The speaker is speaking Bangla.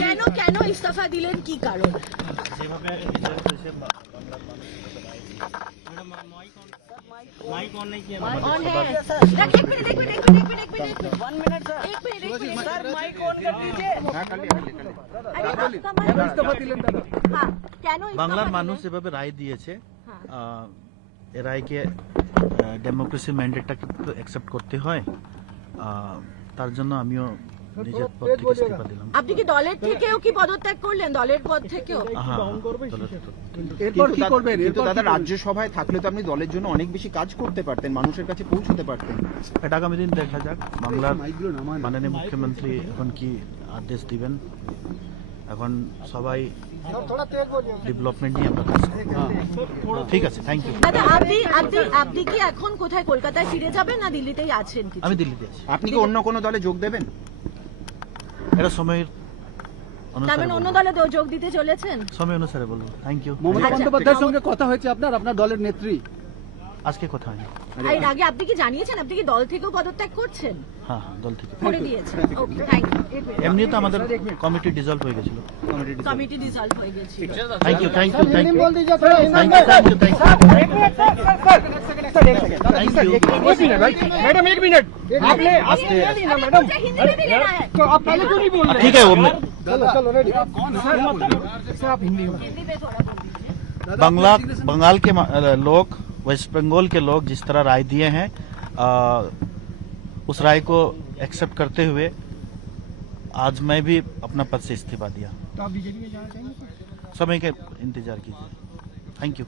কেন কেন ইস্তফা দিলেন, কি কারণ? বাংলার মানুষ যেভাবে রায় দিয়েছে, এ রায়কে ডেমোক্রেসি ম্যান্ডেটটাকে অ্যাকসেপ্ট করতে হয়, তার জন্য আমিও নিজের পদ থেকে ইস্তফা দিলাম। আপনি কি দলের থেকেও কি পদত্যাগ করলেন, দলের পদ থেকেও? এরপর কি করবেন? এরপর দাদা রাজ্যসভায় থাকলে তো আপনি দলের জন্য অনেক বেশি কাজ করতে পারতেন, মানুষের কাছে পৌঁছতে পারতেন। এটা আগামী দিন দেখা যাক, বাংলার মাননীয় মুখ্যমন্ত্রী এখন কি আদেশ দিবেন। এখন সবাই ডেভেলপমেন্ট নিয়ে আমরা কাজ করব। ঠিক আছে, থ্যাংক ইউ। দাদা, আপনি কি এখন কোথায়, কলকাতায় ফিরে যাবেন না দিল্লিতেই আছেন? আমি দিল্লিতে আছি। আপনি কি অন্য কোনো দলে যোগ দেবেন? এটা সময়ের তারপরে অন্য দলে যোগ দিতে চলেছেন? সময় অনুসারে বলবো। Thank you. মমতা বন্দ্যোপাধ্যায়ের সঙ্গে কথা হয়েছে আপনার দলের নেত্রী? আজকে কথা হয়নি। এর আগে আপনি কি জানিয়েছেন আপনি কি দল থেকেও পদত্যাগ করছেন? হ্যাঁ, দল থেকে করে দিয়েছেন। ওকে, থ্যাংক ইউ। এমনি তো আমাদের কমিটি ডিসলভ হয়ে গেছিল। কমিটি ডিসলভ হয়ে গেছে। Thank you, thank you, thank you, thank you, madam एक मिनट, आपने मैडम तो आप पहले क्यों नहीं बोल रहे? ठीक है। वो चलो रेडी। सर आप हिंदी में बंगाल के लोग, वेस्ट बंगाल के लोग जिस तरह राय दिए हैं, उस राय को एक्सेप्ट करते हुए आज मैं भी अपना पद से इस्तीफा दिया। तो आप बीजेपी में जाना चाहेंगे? समय के इंतजार कीजिए। Thank you.